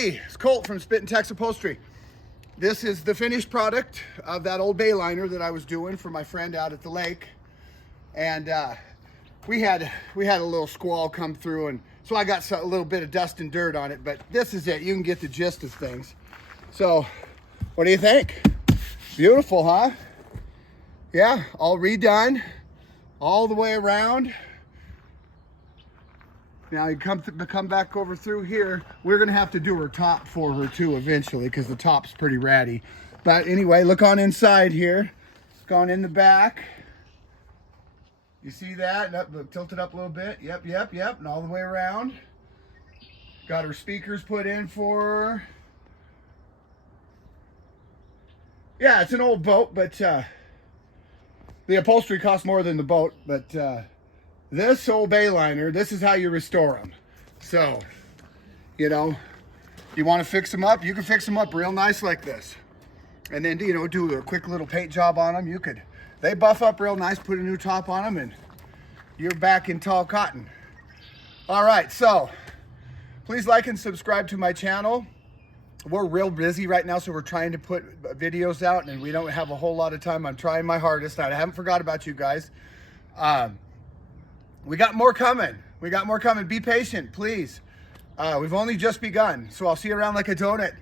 Hey, it's Colt from Spit and Tex Upholstery. This is the finished product of that old Bayliner that I was doing for my friend out at the lake. And we had a little squall come through, and so I got a little bit of dust and dirt on it, but this is it. You can get the gist of things. So, what do you think? Beautiful, huh? Yeah, all redone, all the way around. Now you come back over through here. We're gonna have to do her top for her too eventually, because the top's pretty ratty. But anyway, look on inside here. Gone in the back. You see that? Tilt it up a little bit. Yep, and all the way around. Got her speakers put in for her. Yeah, it's an old boat, but the upholstery costs more than the boat. But this old Bayliner, this is how you restore them. So, you know, you want to fix them up, you can fix them up real nice like this. And then, you know, do a quick little paint job on them. They buff up real nice, put a new top on them, and you're back in tall cotton. All right, so please like and subscribe to my channel. We're real busy right now, so we're trying to put videos out, and we don't have a whole lot of time. I'm trying my hardest. I haven't forgot about you guys. We got more coming. Be patient, please. We've only just begun, so I'll see you around like a donut.